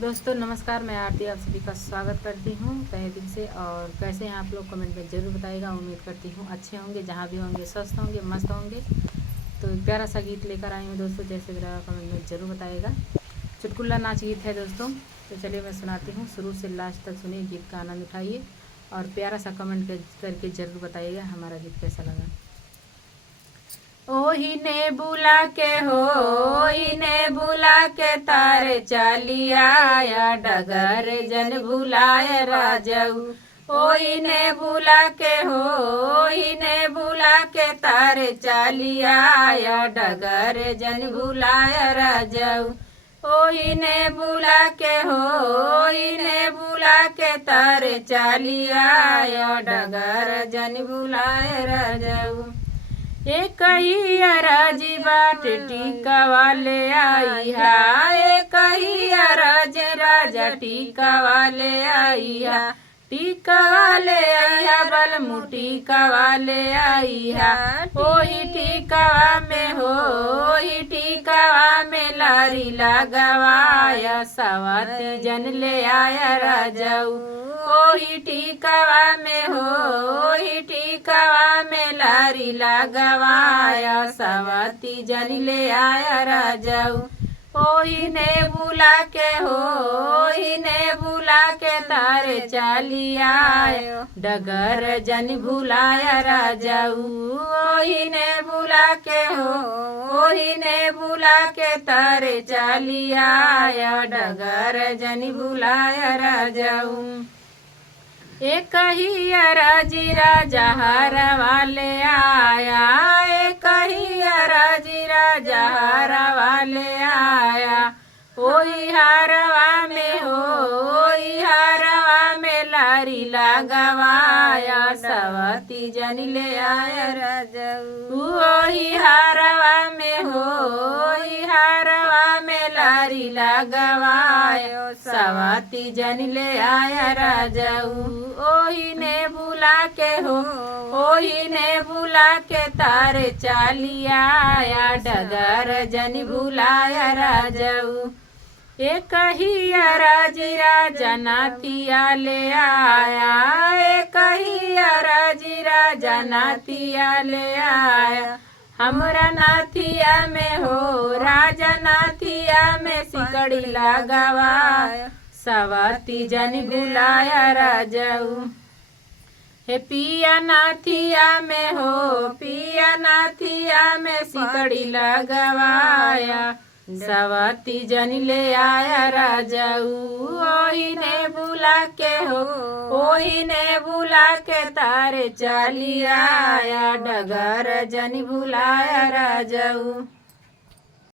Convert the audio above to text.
दोस्तों नमस्कार, मैं आरती आप सभी का स्वागत करती हूँ तहे दिल से। और कैसे हैं आप लोग, कमेंट में ज़रूर बताइएगा। उम्मीद करती हूँ अच्छे होंगे, जहाँ भी होंगे स्वस्थ होंगे, मस्त होंगे। तो एक प्यारा सा गीत लेकर आई हूँ दोस्तों, जैसे मेरा कमेंट में ज़रूर बताइएगा। चुटकुला नाच गीत है दोस्तों। तो चलिए मैं सुनाती हूँ, शुरू से लास्ट तक सुनिए, गीत का आनंद उठाइए और प्यारा सा कमेंट करके ज़रूर बताइएगा हमारा गीत कैसा लगा। ओही ने बुला के हो, ओही ने बुला के तारे चालिया या डगर जन भुलाए राजऊ। ओही ने बुला के हो, ओही ने बुला के तारे चालिया या डगर जन भुलाए राजऊ। ओही ने बुला के हो, ओही ने बुला के तारे चालिया या डगर जन भुलाए राजऊ। एक ही अराजी बाट टीका वाले आई हा, एक ही अराज राजा टीका वाले आई हा। टीका वाले आई हा, बलमु टीका वाले आई हा। ओही टीकावा में हो, ओही टीकावा में लारी लगवाया, सवाती जन ले आया राजाऊ। ओही टीकावा में हो, ओही टीकावा में लारी लगवाया, सवाती जन ले आया राजाऊ। ओही ने बुला के हो, ओही ने बुला के तारे चालिया डगर जन भुलाया राजाऊ। ओही ने बुला के हो, ओही ने बुला के तारे चालिया डगर जन भुलाया राजाऊ। एक ही अराजी राजा हर वाले आया, एक ही अराजी राजा हर वाले आया। ओही हरवा में हो, ओही हरवा में लारी लगवाया, सवाती जन ले आया राजाऊ। ओही हरवा में हो, ओही हरवा में लारी लगवाया, सवाती जन ले आया राजाऊ। ओही ने बुला के हो, ओही ने बुला के तारे चालिया डगर जन भुलाया राजाऊ। एक ही अराजी राजा नातिया ले आया, एक ही अराजी राजा नातिया ले आया। हमरा नाथिया में हो, राजा नाथिया में सिकड़ी लगवाया, सवाती जन भुलाया राजाऊ। हे पिया नाथिया में हो, पिया नाथिया में सिकड़ी लगवाया, सवाती जन ले आया राजाऊ। ओही ने बुला के हो, ओही ने बुला के तारे चालिया डगर जन भुलाया राजाऊ।